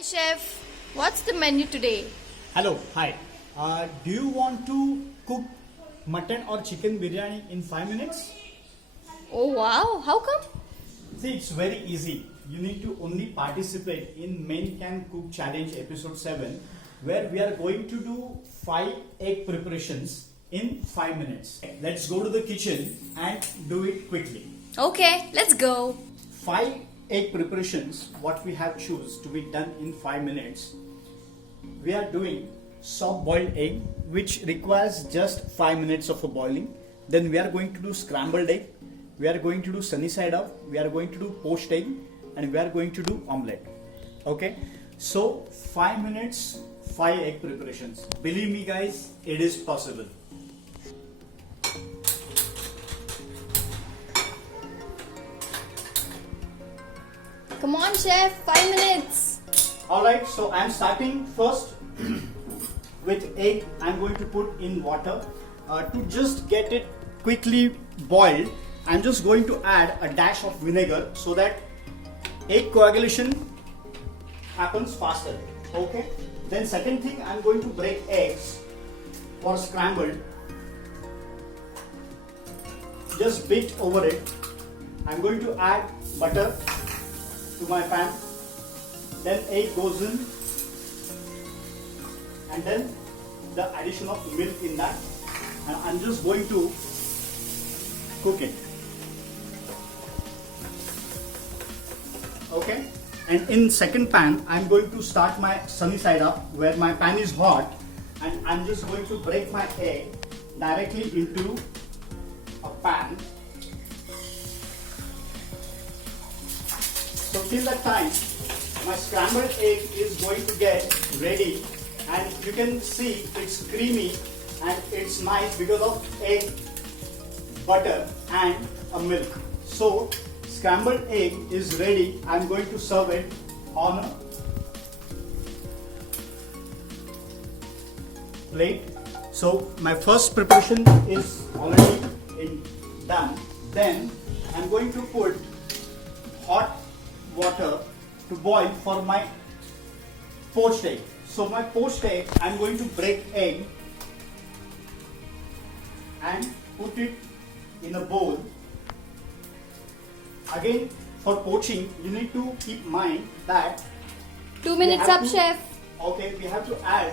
Hi chef, what's the menu today? Hello, hi. Do you want to cook mutton or chicken biryani in 5 minutes? Oh wow, how come? See, it's very easy. You need to only participate in Men Can Cook Challenge episode 7, where we are going to do 5 egg preparations in 5 minutes. Let's go to the kitchen and do it quickly. Okay, let's go. 5 egg preparations, what we have choose to be done in 5 minutes. We are doing soft boiled egg, which requires just 5 minutes of a boiling. Then we are going to do scrambled egg, we are going to do sunny side up, we are going to do poached egg, and we are going to do omelette. Okay, so 5 minutes, 5 egg preparations. Believe me guys, it is possible. Come on chef, 5 minutes. Alright, so I am starting first with egg. I am going to put in water to just get it quickly boiled. I am just going to add a dash of vinegar so that egg coagulation happens faster. Okay. Then second thing, I am going to break eggs for scrambled. Just beat over it. I am going to add butter to my pan. Then egg goes in, and then the addition of milk in that, and I'm just going to cook it. Okay, and in second pan I'm going to start my sunny side up where my pan is hot, and I'm just going to break my egg directly into a pan. So till that time my scrambled egg is going to get ready, and you can see it's creamy and it's nice because of egg, butter and a milk. So scrambled egg is ready. I'm going to serve it on a plate. So my first preparation is already done. Then I'm going to put hot water to boil for my poached egg. So my poached egg, I'm going to break egg and put it in a bowl. Again, for poaching, you need to keep mind that 2 minutes up chef. Okay, we have to add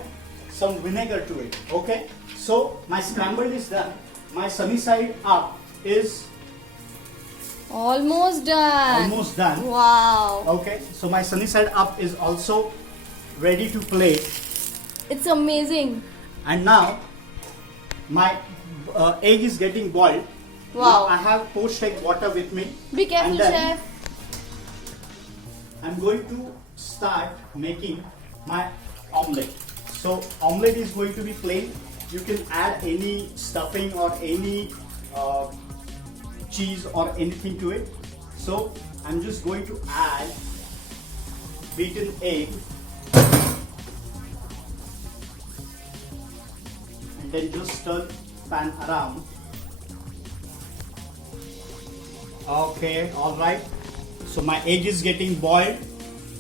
some vinegar to it. Okay, so my scrambled is done. My sunny side up is Almost done. almost done. Wow. Okay, so my sunny side up is also ready to plate. It's amazing. And now my egg is getting boiled. Wow. Now I have poached egg water with me. Be careful And then chef. I'm going to start making my omelette. So omelette is going to be plain. You can add any stuffing or any cheese or anything to it. So I'm just going to add beaten egg and then just turn pan around. Okay, alright. So my egg is getting boiled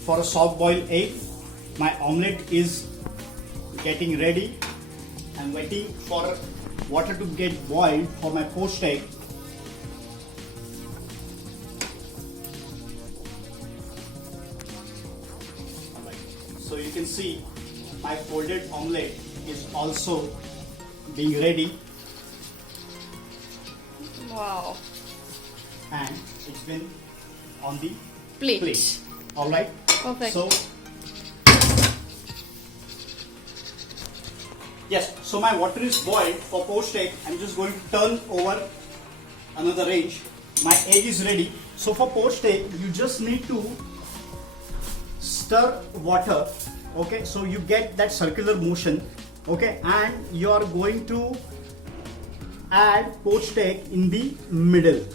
for a soft boiled egg. My omelette is getting ready. I'm waiting for water to get boiled for my poached egg. So you can see my folded omelette is also being ready, Wow. and it's been on the Plate. plate. Alright. Perfect. So yes, so my water is boiled for poached egg. I'm just going to turn over another range. My egg is ready. So for poached egg, you just need to stir water. Okay, so you get that circular motion. Okay, and you are going to add poached egg in the middle.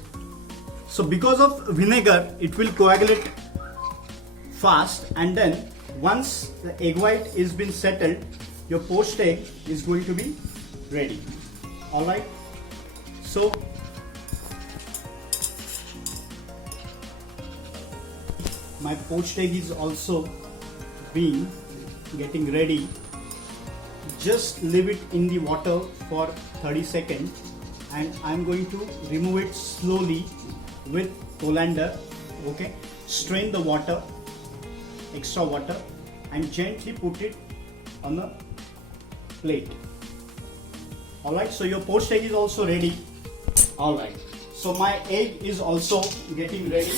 So because of vinegar, it will coagulate fast, and then once the egg white is been settled, your poached egg is going to be ready. Alright, so my poached egg is also been getting ready. Just leave it in the water for 30 seconds and I'm going to remove it slowly with colander. Okay, strain the water, extra water, and gently put it on a plate. Alright, so your poached egg is also ready. Alright, so my egg is also getting ready.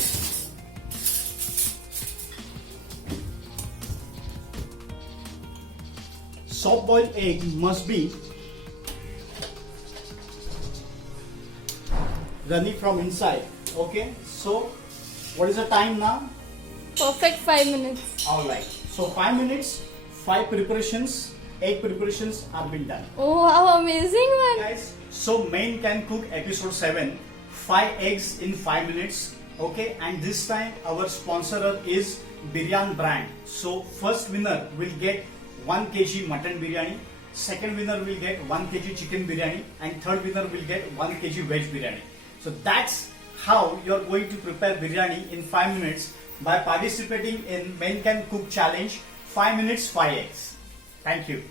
Soft boiled egg must be runny from inside. Okay, so what is the time now? Perfect 5 minutes. Alright, so 5 minutes, 5 preparations, egg preparations are been done. Oh, how amazing one. Guys, so Main Can Cook episode 7, 5 eggs in 5 minutes. Okay, and this time our sponsor is Biryan brand. So first winner will get 1 kg mutton biryani, second winner will get 1 kg chicken biryani, and third winner will get 1 kg veg biryani. So that's how you're going to prepare biryani in 5 minutes by participating in Main Can Cook challenge 5 minutes 5 eggs. Thank you.